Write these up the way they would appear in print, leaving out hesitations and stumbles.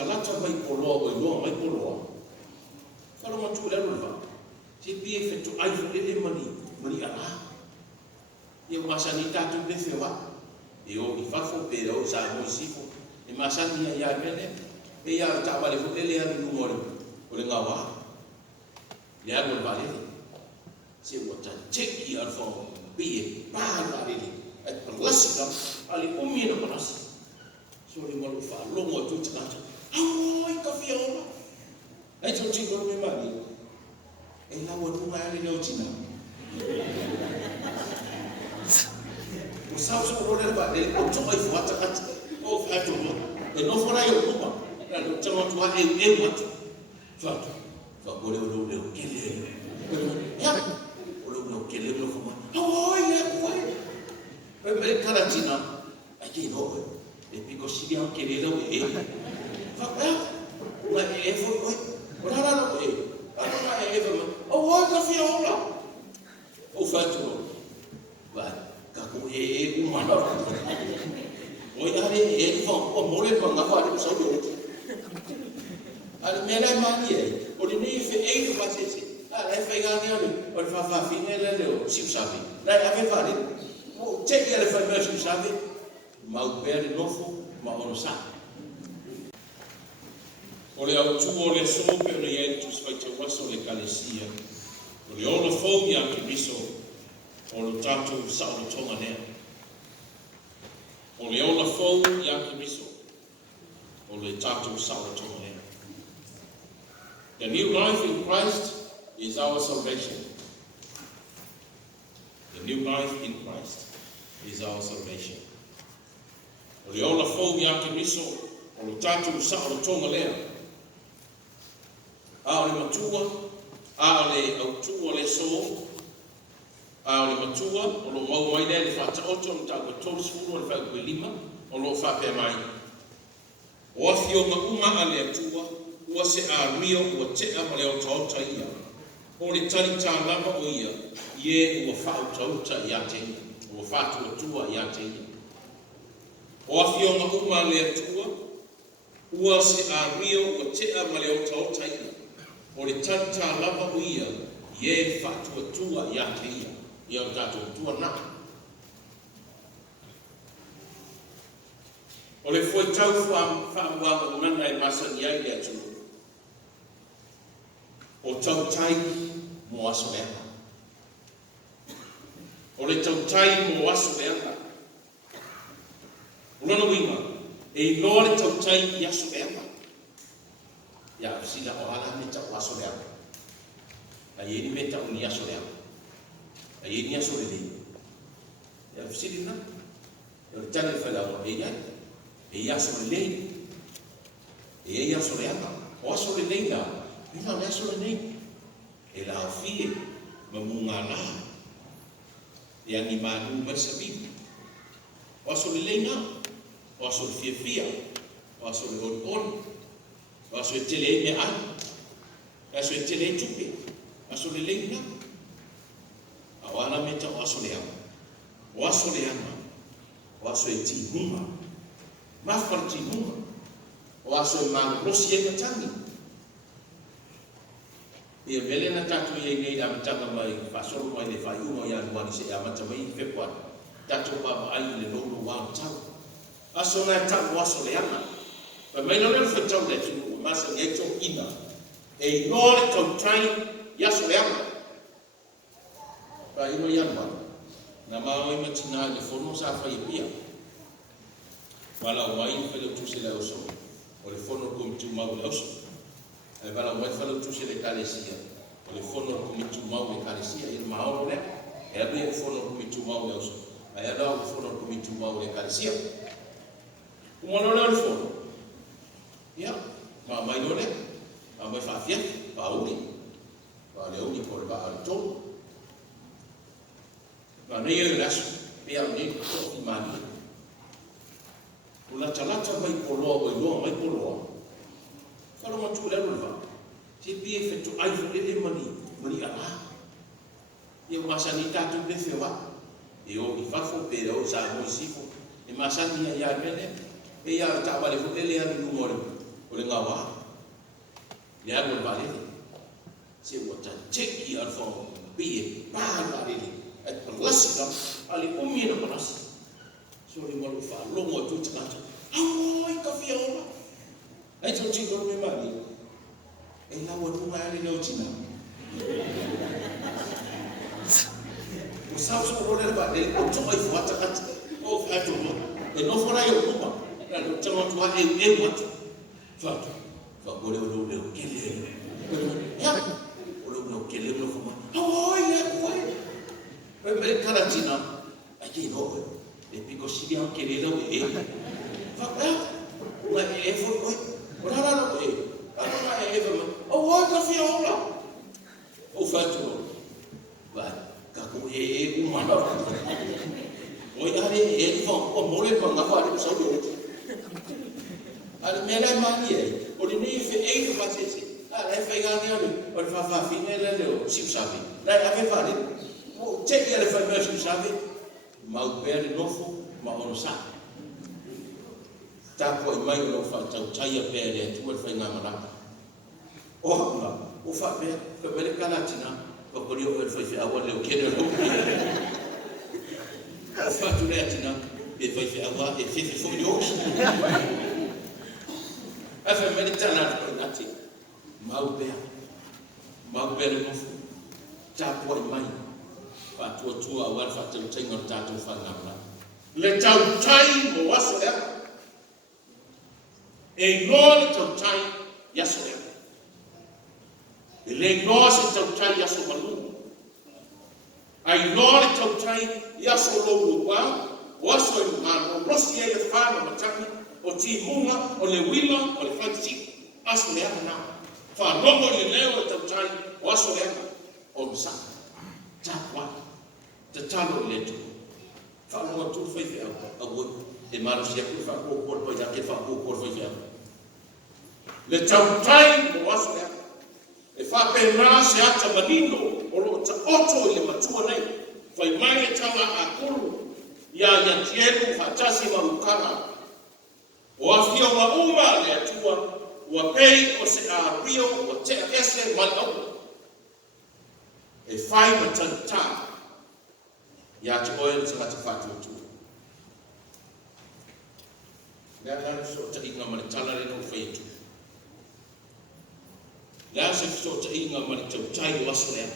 lata mai poloa o iloa mai poloa. Whara matu lero le wha. Te pie whetu aifu ele mani ala. Ia masani tātu me whewa. E o i whafo pere o sa mo sifo. E masani ia mene. E ia ta wale fu ele anu numore. O le ngawa. Le anu le wale. Se wata cheki al wha pie. Pāha wale. Ai palasi kam. Ali umina palasi. So le malu wha longo tu tanata. Ai ka whia ora. Ai tau tingoro me mani. E lawa tunga ale leo tina. O sao so ro le ba le o to ai fuata ata. O fa to mo. E no fora yo kuma. Na no tama tua e matu. Fa. Fa bole o le kele. Ya. O le kele lo kuma. Ai ya kwai. E karatina. Ai ke no. E pico si dia kele lo e. Fa pa. Ma e fo oi. Ora no e. Ora e eva. O wa ka fi ora. O fa to. Vai. Kaku e umana. Oi are e fa o mole ko nga fa so do. Al mena mani e. O ni fe e fa se se. E fa ga ne o fa fine le o si sabe. Dai ave fare. O che che le fa me si sabe. Ma o per nofo ma o sa. O le au tu o le so pe le e tu spai te waso le kalesia. O le ola fobia ki miso o lo tatu sa o tonga nea. O le ola fobia ki miso o le tatu sa o tonga nea. The new life in Christ is our salvation. The new life in Christ is our salvation. O le ola fobia ki miso o lo tatu sa o tonga nea. A le matua, a le autua le so, a le matua, o lo mau mai le whata oto, o tau ka tolu sifuru, o le whau koe lima, o lo whapea mai. O a whionga uma a le atua, ua se a rio, ua tea ma le o tauta ia. O le tari tā lava o ia, ie ua whau tauta ia te ia, ua whatu atua ia te ia. O a whionga uma a le atua, ua se a rio, ua tea ma le o tauta ia. O le tanta lava o ia, ie whatua tua ia te ia, ia o tātou tua na. O le foi tau whaamwanga o nana e masani ai le atu. O tau tai mo aso leanga. O le tau tai mo aso leanga. O lona wima, e inoa le tau tai i aso leanga. Ya sila o ala me tau aso lea. A ye ni me tau ni aso lea. A ye ni aso lea. Ya sili na. Ya tane fala o e ya. E ya aso lea. E ya aso lea. O aso lea na. Ina me aso lea. E la fie ma munga la. E ani manu ma sabi. O aso lea na. O aso fia. O aso on. Aso e tele me an, aso e tele tupe, aso le lenga, awana meta o aso le ama, o aso e ti huma, mafar ti huma, o aso e mana rosi e katangi. Ia vele na tatu i nei da matanga mai, fasoro mai le whaiuma i anuani se amata mai i fepua, tatu papa ai le nolo wang tau. Aso na tau aso le ama, pa mai no le whetau le tunu, masa ni eto ina e nore tau tai yaso leama pa ino yanwa na maoi matina le fono sa fai pia wala wai fele tu se le oso o le fono ko tu mau le oso e wala wai fele tu se le kalesia o le fono ko tu mau le kalesia il mau le e abe fono ko tu mau le oso ai ada o fono ko tu mau le kalesia mo no le fono ya ma mai nole, ma mai fafia, pa uli ko le ba alto. Ma nei e rasu, pe au nei ko i mani. Ula talata mai poloa o iloa mai poloa. Whara matu lero le va. Te pie whetu aifu ele mani ala. Ia masani tātu me whewa. E o i whafo pere o sa mo sifo. E masani ia mene. E ia ta wale fu ele anu numore. O o le ngawa le alo vale se wata cheki al fo bi pa vale at lasita ali umina panas so le mo fa lo mo tu tata ai ka fia ola ai tu chi ko me mali e la wa tu mai le china o sa so o le ba le o tu ai fata at o fa tu e no fora yo kuma la lo chama tu e what fa ko le kele ya o le kele lo kuma ai le kwai me kana tina ai no e pico si dia kele lo e fa ma e fo ko ora no e ora e o wa ka fi ola o fa tu va ka ko e uma no o ya e fo o mo le pa nga fa le so do al me la manie o ni fe e fa se e fa ga ne o fa fine le o si sabe dai ave fa le o che che le fa me si sabe ma o per no fo ma o no sa ta ko mai o fa ta chai a per le tu fa nga ma o fa be le kana tina ko ko rio o fa fi awa le o ke le o fa tu le tina e fa fi awa e fi fo yo afa me le tana ko ngati ma o be le no fo ta ko mai fa tu awa fa tu chai ngor ta tu fa nga le tau tai mo waso ya e no le tau tai yaso ya le no se tau tai yaso malu ai no le tau tai yaso lo wa waso e ma rosi e fa ma mataki o ti munga o le wila o le fancy aso le na fa no mo le leo tau tai waso ya o sa ta kwa te talo le tu fa no tu fai a wo e maro sia ku fa ko ko ya ke fa ko fai ya le tau tai mo waso ya e fa pe na se ata manino o lo ta oto le matua nei fai mai le tanga a kuru ya tienu fa tasi ma ukana o afia wa uma le atua wa pei o se a rio o te ese mal au e fai matanta ya te oil sa te fatu tu la so te inga ma tala le no fai tu la so te inga ma te tai o aso le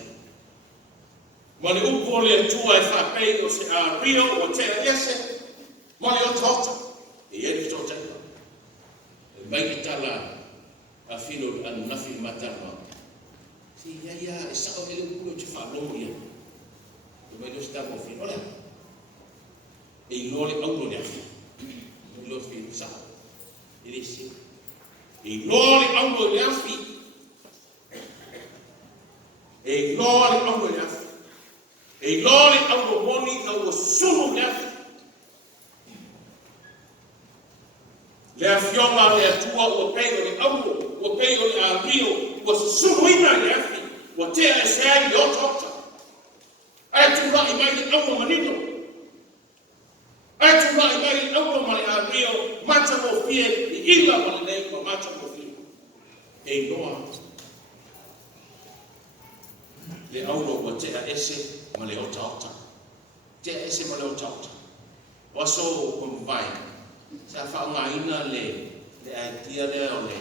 ma le upo le tu ai fa pei o se a rio o te ese ma le o tota e ye so te e mai tala a filo an nafi matama si ya e sa o le upo te fa lo ia mai lo sta mo fino la e lo le au lo le afi lo fi sa e si e lo le au lo le afi e lo le au lo le afi e lo le au lo moni au sulu le afi le afioma le atua o pei le au o pei le ario o sulu ina le afi o te e sai lo tota ai tu la mai au manino ai tu la mai au mai a rio mata mo fie ila mo nei ko mata mo fie e noa le au no te ese ma le ota te ese ma le ota waso ko vai sa fa ngaina le ai tia le ole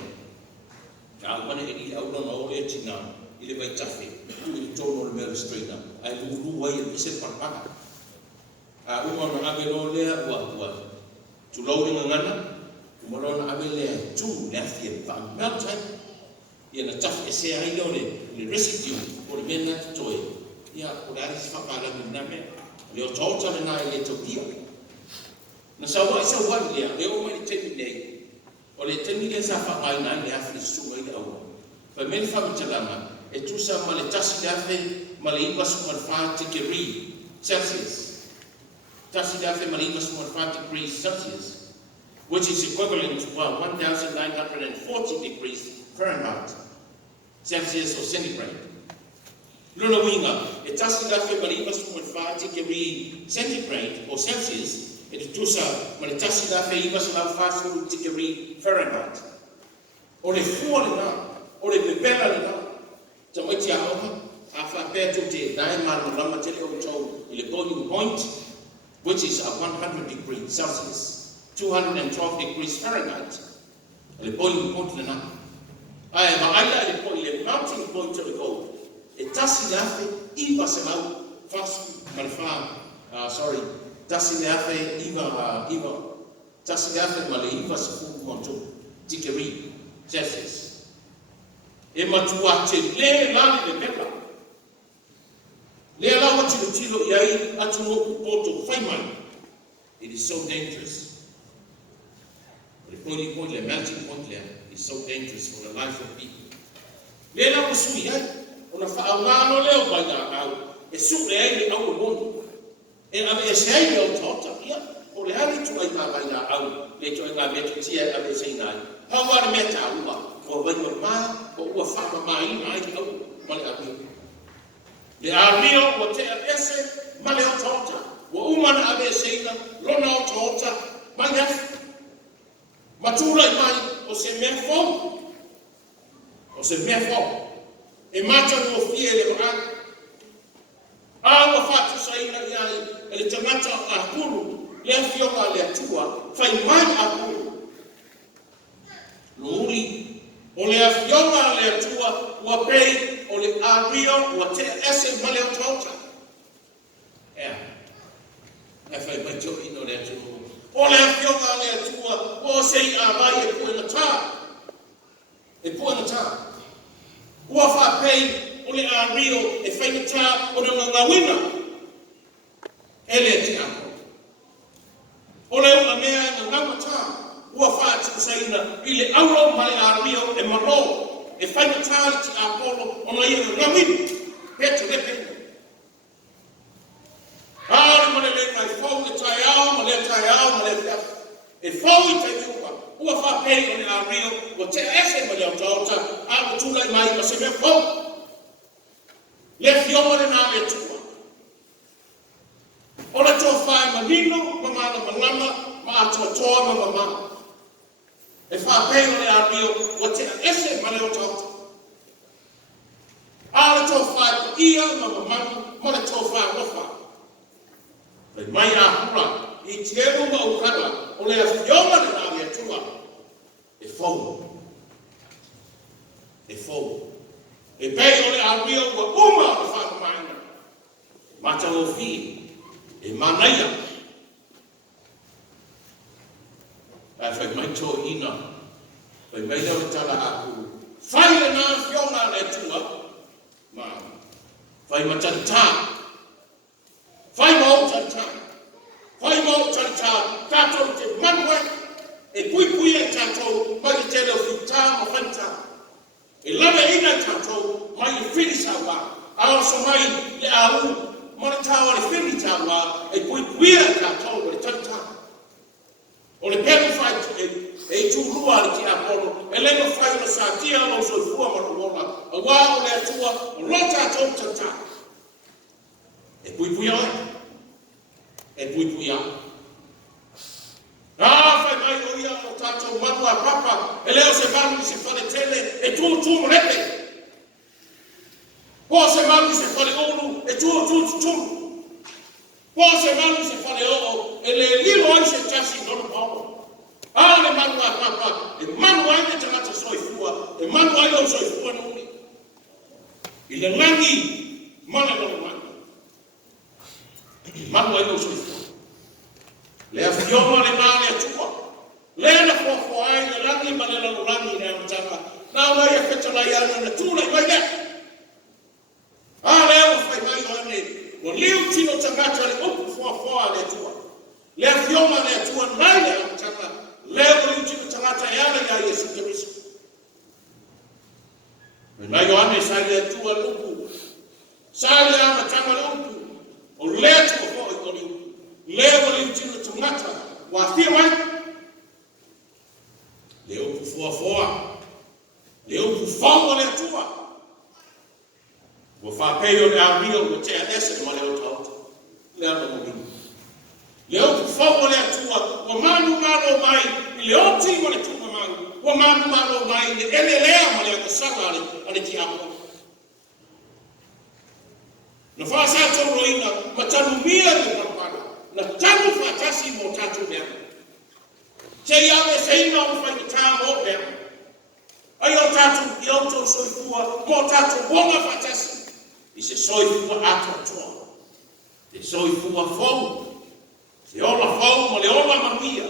ka mana e au no e tina ile vai tafe tu tono le mer straighter ai lu wai se parpaka a uma no abe no le wa tu lo ni ngana tu mo no abe le tu le fie pa mel tai ia na tafe se ai no le residue o le mena toi ia o le ari fa pa la na me le o tota na ile to dia na sa wa le o mai te nei o le te ni le sa fa ai na le afi su mai le au fa men fa mtalama e tu sa male tasi dafe male iba sumar fa degree Celsius. Tasi dafe male iba sumar fa degrees Celsius, which is equivalent to 1,940 degrees Fahrenheit, Celsius or centigrade. Luna winga, e tasi dafe male iba sumar fa degree centigrade or Celsius, e tu sa male tasi dafe iba sumar fa degree Fahrenheit. o le fua le nā, o le pepela le nā. Ta mai tia oha, a whapea tō te nai maru lama te leo tau i le boiling point, which is 100 degrees Celsius, 212 degrees Fahrenheit. Le boiling point le nā. Ai, ma aia le po i le melting point o le kou. E tasi le afe, iwa se lau, fasu, tasi le afe, tasi le afe ma le iwa se fuku montu, tikeri, Celsius. E matua te le lani le pepa. Le alawa tilo iai atu moku poto whaimai. It is so dangerous. The boiling point, the melting point there is so dangerous for the life of people. Le alawa sui iai, ona whaangano leo bai ngā au, e su le ai le au o monu. E ave e se ai leo tōta ia, o le hari tu ai ngā bai ngā au, le tu ai ngā metu tia ave se inai. Hawara me tā ua, o wai ngā maa, o ua whaka maa ina ai au, male api. Le ario o te ese male o tōta, o umana ave seina, lona o tōta, mai hafi. Matura i mai o se mea fōu, o se mea fōu. E mata o fie le maa. Awa whatu saina i ai, e le tangata a kuru, le awhionga le atua, whai mai a kuru. Luri, o le awhionga le atua, ua pei, o le ario, ua te ese male o tauta. Ea, e whai mai tō ino le atua. O le awhionga le atua, o sei a mai e pua na tā. E pua na tā. Ua whapei, o le ario, e whai na tā, o le ngawina. E le te ako. O le ua mea na ngawa tā. Ua whātu saina, i le auro mai a rio e maro, e whaina tāli ti a polo, ona ia na ngawini, pēta le pēta. Āre ma le le mai fau e tai au, ma le tai au, ma le whiafu. E fau i tai upa, ua whapei o le a rio, ua te ese ma le au tauta, a o tūlai mai, ma se mea fau. Le fionga le nā le tua. O le tō whai ma nino, ma mana ma lama, ma atua toa ma mama. E whapei o le a rio, wa te ese ma leo tauta. A le tō whai ko ia ma mamanu, ma le tō whai wafa. Pai mai a hura, i te ewu ma ukara, o le a whionga le nā le atua. E fau. E fau. E pei o le a rio, wa uma o le whai maina. Mata o fi, e manaia. Ai whai mai tō ina, whai mai rau tala aku. Whai le nā whionga le tua, ma, whai ma tantā. Whai mau tantā. Whai mau tantā, tātou te manwai, e pui e tātou, mai te leo whitā ma whantā. E lawe ina tātou, mai i whirisa wā. Aoso mai le au, mana tāwa le whirita wā, e pui e tātou, le tantā. O le pēru whai e tūrua le ki Apollo, e leno whai na sa tia lo so fua maruola, a wā o le atua, o rota tō tata. E pui ai. E pui ai. Whai mai o ia o tātou manua papa, e leo se malu se whale tele, e tū repe. Po se malu se whale olu, e tū. Po se malu se whale o, e le lilo ai se tasi nono pao. A le manua papa, e manua ai te tangata soifua, e manua ai o soifua nui. I le langi, mana nono manu. Manua ai o soifua. Le a whioma le nāne atua. Le ana fōfo ai le langi ma le lalo langi ne amtaka. Nā mai a ketalai ana na tūlai mai le. A le o whai mai o ane, o liu tino tangata le upu fōfoa le atua. Le a whioma le atua nai le amtaka. Le o liu tino tangata e ana ia Yesu Keriso. Me mai o ane sai le atua le upu. Sai le ama tanga le upu. O le atua fōi o liu. Le o liu tino tangata. Wa fia mai. Le upu fōfoa. Le upu whaua le atua. Wa whapei o le a rio o te ese ma le o tauta. Le ano mo minu. Le upu whaua le atua. Wa manu maro mai. I le oti mo le tuka manu. ua mamalo mai le elelea ma le akasanga ale ki apo. Na whaasa tauroina ma tanu mia le parapana, na tanu whaatasi mo tatu mea. Se iawe seina o whai ta mo mea. Ai o tatu i auto soifua mo tatu wonga whaatasi. I se soifua ato toa. Se soifua fau. Se ola fau ma le ola mamia.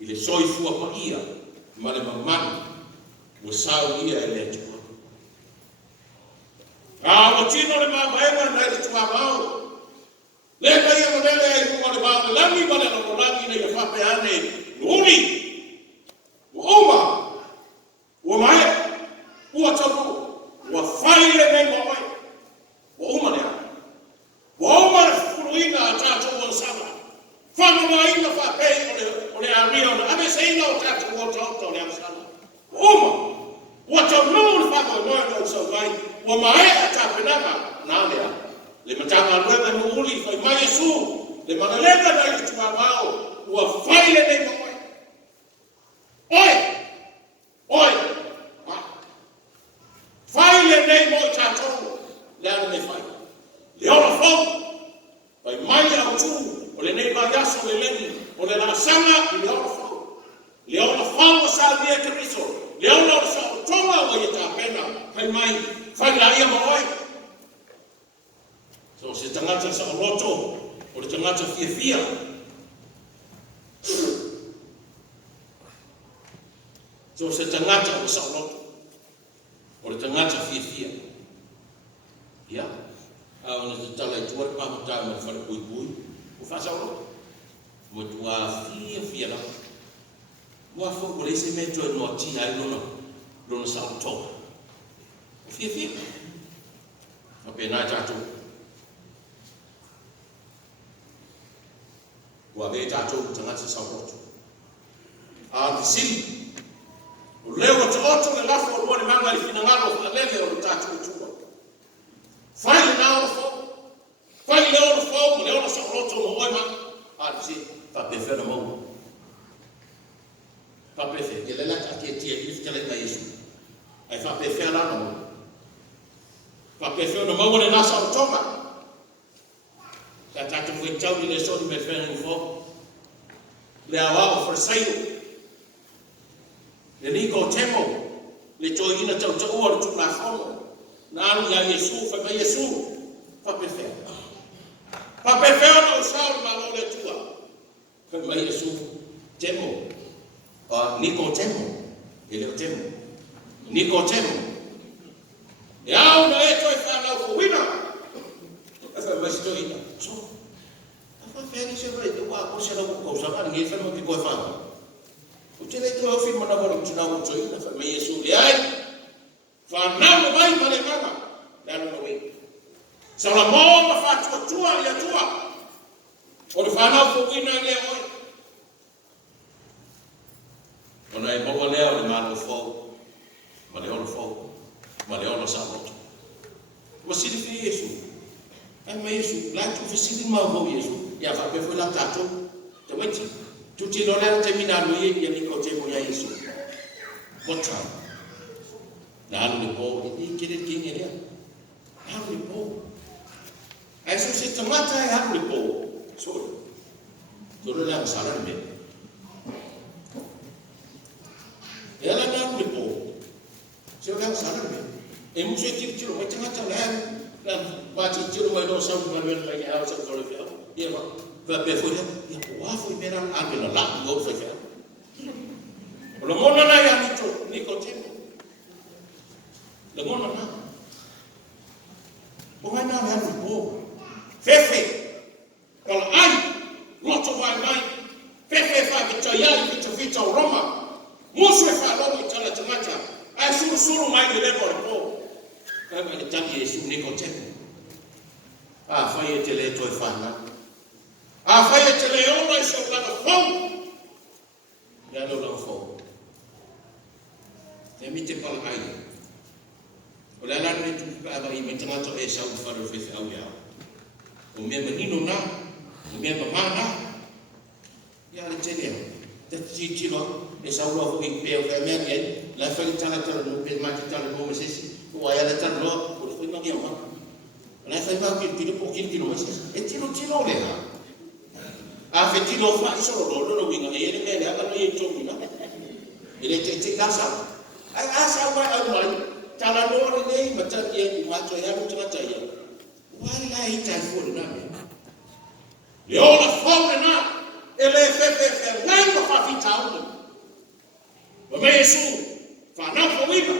I le soifua pa ia ma le mamani. Ua sau ia e le atua. O tino le mamaenga na le tua mau. Le kai o lele ai kuma le mau langi ma le no langi na ia whape ane. Uri. Uma. Ua mai. Ua tapu. Ua whaile me moe. Ua uma lea. Ua uma le furuina a tātou o sama. Whanua ina whapei o le aria o le ame seina o tātou o tātou le amsana. Uma. Ua tau nuu le whanua moe o sau mai. Ua mae a tāpenanga nā lea. Le matanga luenga no uli whai mai Yesu. Le manalenga na i tua mau. Ua whaile nei moe. Oi! Oi! Whaile nei moe tātou. Le ane me whai. Le ora whau. Whai mai au tū. O le nei mai aso le leni. O le la sanga i le ora whau. Le ora whau o sa mea kariso. Le ora sa o tonga o i tāpena. Whai mai. Whai la ia moe. So se tangata sa o loto. O le tangata fia. So se tangata o sa o loto. O le tangata fia. Ia. Ona te tala i tuare pamata me whare pui. O whasa o loto. Mo tua fia la. Mua whau o le se me toi noa ti ai lona sa o tonga. O fia. O pēnā tātou. Ua me tātou tangata sa o loto. A te sili. O leo te oto le lafo o mone manga i finangaro o lele o le tātou tua. Whai le nao fo. Whai leo le fo. Mo leo le sa o loto mo oima. A te sili. Papefe na mau. Papefe. Ke lela ka tia iftele ka Yesu. Ai papefe ala na mau. Papefe na mau le nasa o tonga. Ka tātou fwe tau ni le soni me whenang fo. Le awa o whasaio. Le niko temo. Le toi ina tau ua le tūna whono. Na anu ya Yesu, whai mai Yesu. Papefe. Papefe ona o sao na lo le tua. Whai mai Yesu. Temo. Niko temo. Ele o temo. Niko temo. E au na e toi whanau ko wina. Whai mai si toi ina. So. Whai se vai te wā ko se na ko sa ka ngi whai mo ki koe whanau. O te le toi ofi mana wari tina o toi ina. Whai mai Yesu le ai. Whanau mai ma le manga. Le anu na wei. Sa la mō ma whatua tua ia tua. O le whanau ko wina le oi. Ona e maua lea o le mana o fau. Ma le ono fau. Ma le ono sa roto. Ua siri fi Yesu. Ai ma Yesu. La tu fi siri ma o Yesu. Ia whape fui la tato. Te waiti. Tu ti lo lea te mina anu ia niko te mo ia Yesu. Wata. Na anu le po. I kere kinge lea. Anu le po. Ai so se tamata e anu le po. Sore. Sore lea masara le mea. Ela não me pô. Se eu levo salário mesmo. E muito tiro, mas tem até lá. Bate tiro, mas não sabe como é que vai ganhar o seu troféu. E ela vai perfurar. E a foi ver a água lá, não foi ver. O mundo não é muito, Nicotemo. O mundo não. O vai não é muito bom. Fefe. Kalau ai, loto vai mai. Fefe vai vitória o Roma. Musu e falou que tala tangata. Ai suru mai le levo po. Ai mai tangi Yesu Nicotemo. Fai te le toi fana. Fai te le ona e so la fo. Ya no la fo. Te mi te pala ai. O la la ni tu pa vai me tangata e sa fa do fe au ya. O me menino na, o me mama na. Ya le te le. Te ti ti lo. e sa ua fu i pe o pe me ai la fa tala tala no pe ma tala no me sesi o ai ala tala no o foi ma ma la fa ma ki po ki no sesi e tino le ha a fe tino fa i so lo winga e le me ala no e to na ele te casa ai asa wa au mai tala no le ma ta ye ma to ya no ta ya wai la i ta fu na me le ola fa na ele fe wai ko fa fi ta o me Yesu fa na fo wiba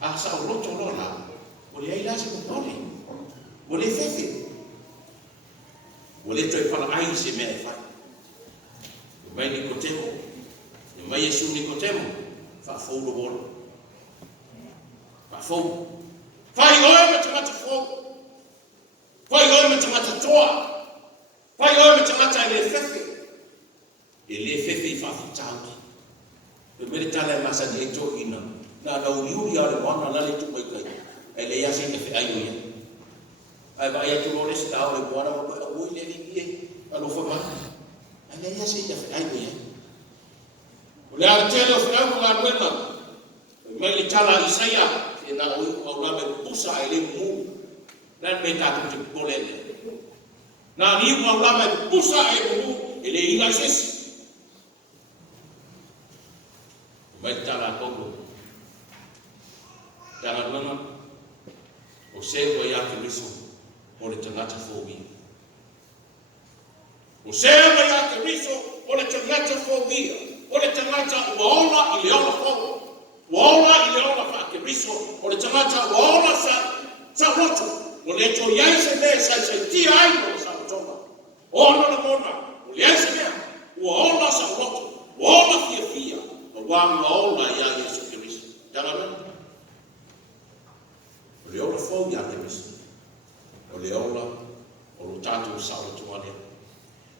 a sa o roto lora o le ai lasi ko pole o le fefe o le toi pala ai se me fa o mai ni kotemo o mai Yesu ni kotemo fa fo lo bolo fa fo fa i oe me tamata fo fa i oe me tamata toa fa i oe me tamata le fefe ele fefe fa tau e mere tala e masa de to ina na na uri ya le wana la le tu mai kai ele ya se fe ai oia ai ba ya tu mo le sta o le wana o le ni a lo fa ma ele ya se fe ai oia o le ar tele o fa ko la nuena me le tala Isaia e na o la me pusa ele mu na me ta tu pole na ni o la me pusa ele mu ele ila se mai tala koko tala lana o se o ya ke riso o le tangata fobi o se o ya ke riso o le tangata fobi o le tangata waola ile ola fo waola ile ola fa ke riso o le tangata waola sa roto o le to ya se le sa ti ai no sa toma o no no mona o le se me waola sa roto waola fia wang ola ya Yesu Kristo jangan le ola fo ya Kristo le ola o lo tatu sa o tuane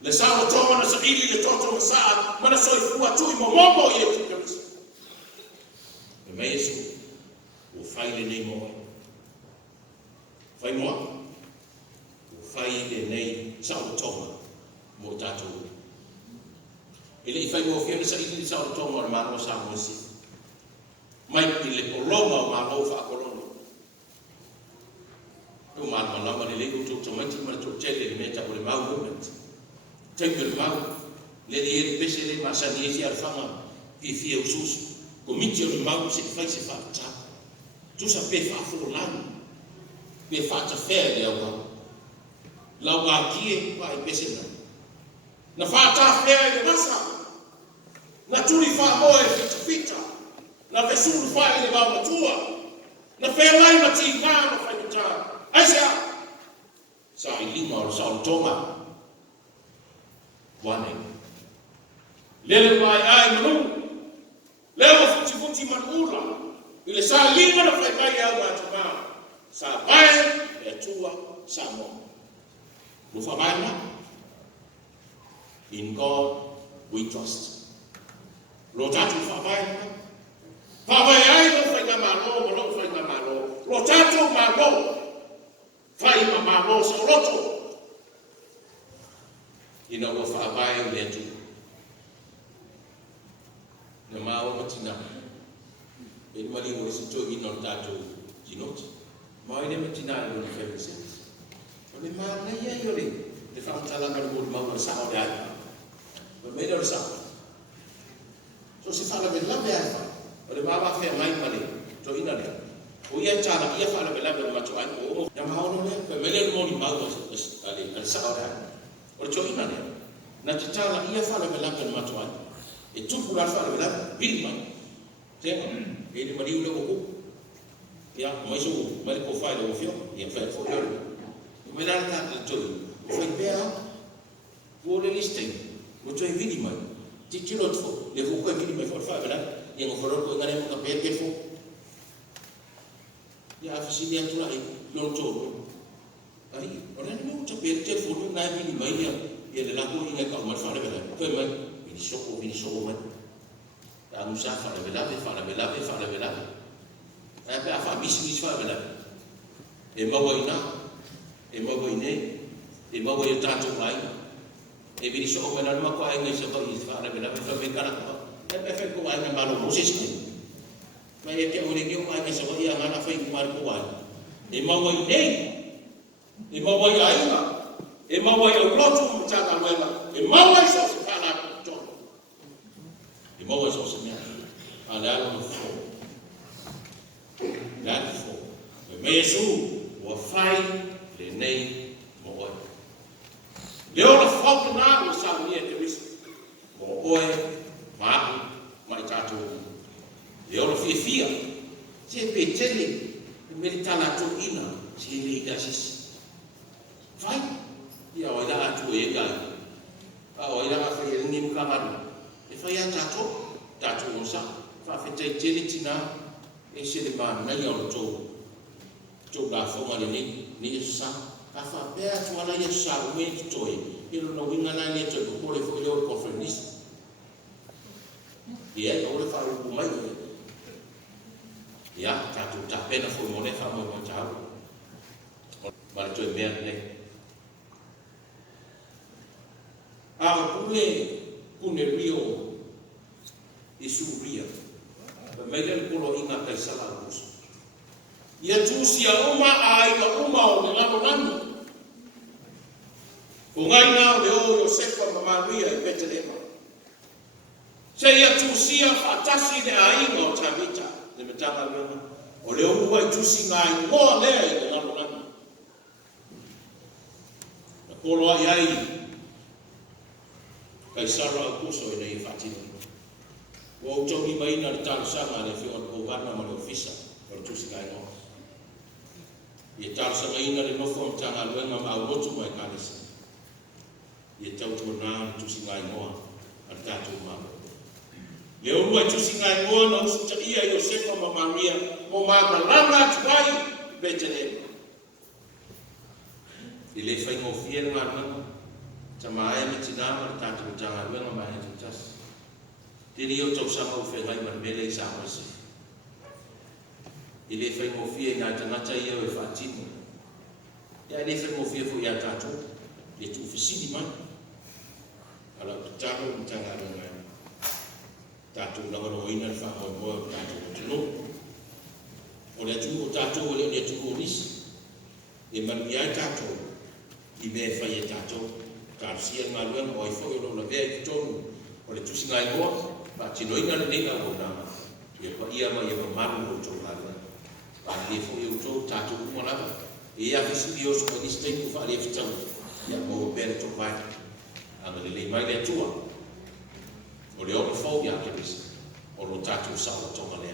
le sa o tuane sa ili le toto sa mana so i fu atu mo mo Yesu Kristo me Yesu o fai le nei mo fai mo o fai le nei sa o tuane mo tatu ele fai mo fiona sa ili sa o tomo ma no sa mo si mai ile koloma ma no fa koloma to ma ma ma le ko to mai ma to tele me ta ko le mau moment tempo le mau le ele pese le ma sa ni si al fama fi usus ko mitio le mau se fai se fa ta tu sa pe fa fo la pe fa ta fe le o la wa ki pa pese na fa ta fe le masa na tuli fa moe fita na vesulu fa ile ba matua na fe lai na tinga na fa ta aisa sa ilima o sa toma wane lele mai ai manu lele futi manula ile sa lima na fa mai ya ba tuma sa bai e tua sa mo lu fa mai na in God we trust lo tatu fa vai ai no fai na malo lo fai na malo lo tatu malo fai na malo so roto ina wo fa vai le tu na mau matina e mali wo si to ino tatu jinoti mai ne matina lo fai se o le ma na ia yo le te fa tala ka mo mau sa o dai me lo sa so si fala be labe afa o le baba fe mai male to ina le o ia tala ia fala be labe ma to ai o ya ma ono le pe mele mo ni mau ale al sa ora o to ina le na tala ia fala be labe ma to ai e tu pura fala be labe bil mai te e ni mari ulo ko ya mai so mai ko fa le o fio e fa fo yo me la ta to o fa be a o le liste mo to e vidi mai ti kilo fo le ko ko vidi mai fo fa bela e ngo foro ko ngare mo ka pe ke fo ya fa si dia tu ai lo to ari ora ni mo to pe ke fo na vidi mai ya e le la ko inga ka mo fa bela ko mai vidi so mai ta nu sa fa bela e pe fa mi fa bela e mo wa ina e mo wa ine e mo wa ta to mai e viri so o mena ma ko ai ngai se ko i fa na mena fa me kala ko e pe fe ko ai na malo Moses ni ma e ke o le ke o ai se ko ia ngana fa i mar ko ai e ma wai nei e ma wai ai ma e ma wai o lotu mo tanga wema e ma wai so se fa na to e ma wai so se me ala no fo that fo me Yesu wa fai le nei mo oi le ora foto na o sa mi e Kristo mo oi ma mai tato le ora fia se pe tele me tala to ina se le gasis fai ia o ila tu e ga o ila fa e ni ka ma e fai a tato o sa fa fe tele tina e se le ma na ia o to da fo ma ni sa a fa pe a tu ala ia sa me to e no winga na ni to ko le fo le conference ia o le fa u mai ia tato ta pena fo mo le fa mo tau ma to e mer ne a kune rio isuria ba mele ko inga kai sala kus ia tusia uma ai ka uma o le lalo nanu o ngai na le o Yosefa ma Maria e Betelema se ia tusia fatasi de ai o Tabita le metanga lana o le o vai tusi ngai mo le lalo nanu ko lo ai kai sala kuso e nei fatino o tongi mai na tal sama le fio o vana ma le ofisa o tusi ngai no ye tal sa ina le no fo tanga luenga ma o tu mai kanisa ye tau to na tu singai moa al tatu ma le o tu singai moa no su ta ia Yosefa ma Maria mo ma langa twai Bethlehem ile fai mo fiel ma na tama ai me tina ma tatu tanga luenga ma he tas tiri o tau sa mo fe ngai ma mele sa mo se ile fai mo fie nga tangata ia o fatino ia ile fai mo fie fo ia tato le tu fisidi man ala tato mtanga nga tato na ro ina fa mo tato tuno o le tu tato o le tu olis e man ia tato i be fai tato tar sia nga lo mo fo lo la ve tonu o le tu singa mo ba tino ina le nga o na ia pa ia ma ia ma maru o to la ali fo eu to tato mo la e a fisi Dios ko diste ku fa le fitau ya mo per to vai anga le mai le tua o le o fo ya ke bis o lo tato sa o to ma le